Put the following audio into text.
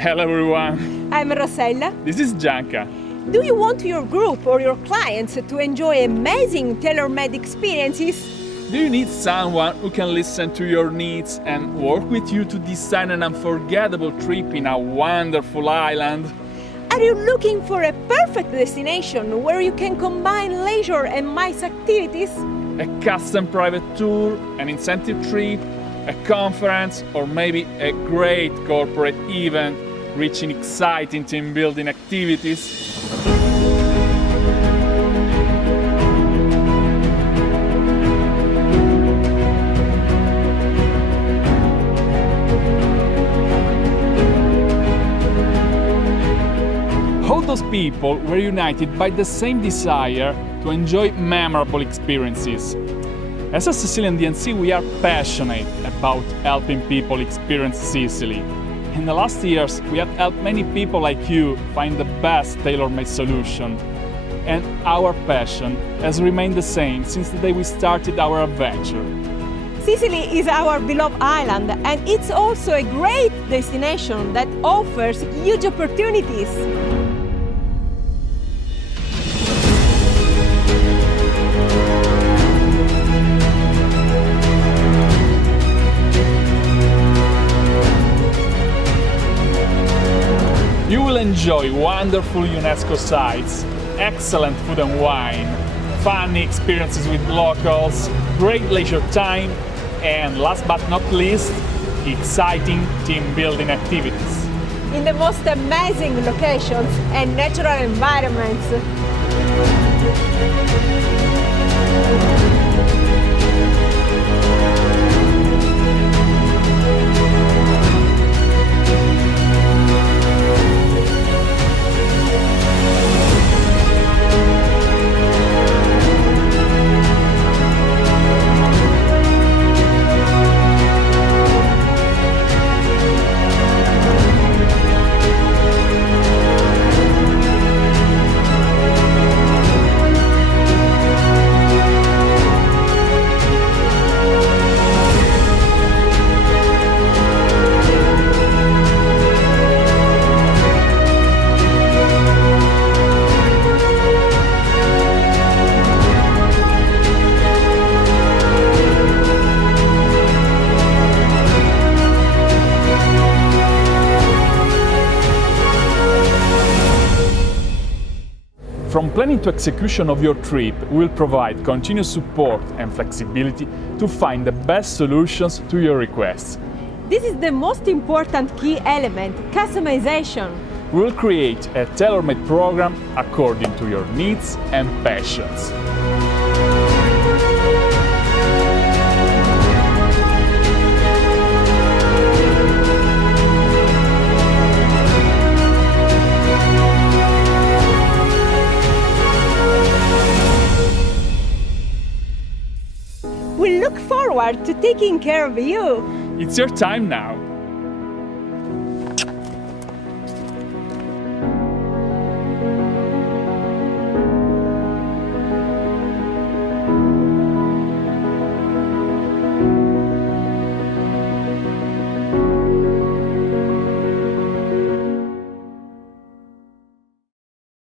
Hello everyone, I'm Rossella. this is Gianca. Do you want your group or your clients to enjoy amazing tailor-made experiences? Do you need someone who can listen to your needs and work with you to design an unforgettable trip in a wonderful island? Are you looking for a perfect destination where you can combine leisure and MICE activities? A custom private tour, an incentive trip, a conference, or maybe a great corporate event reaching exciting team building activities? All those people were united by the same desire to enjoy memorable experiences. As a Sicilian DMC, we are passionate about helping people experience Sicily. In the last years, we have helped many people like you find the best tailor-made solution. And our passion has remained the same since the day we started our adventure. Sicily is our beloved island, and it's also a great destination that offers huge opportunities. You will enjoy wonderful UNESCO sites, excellent food and wine, funny experiences with locals, great leisure time, and last but not least, exciting team building activities. In the most amazing locations and natural environments. From planning to execution of your trip, we will provide continuous support and flexibility to find the best solutions to your requests. This is the most important key element, customization. We will create a tailor-made program according to your needs and passions. We look forward to taking care of you. It's your time now.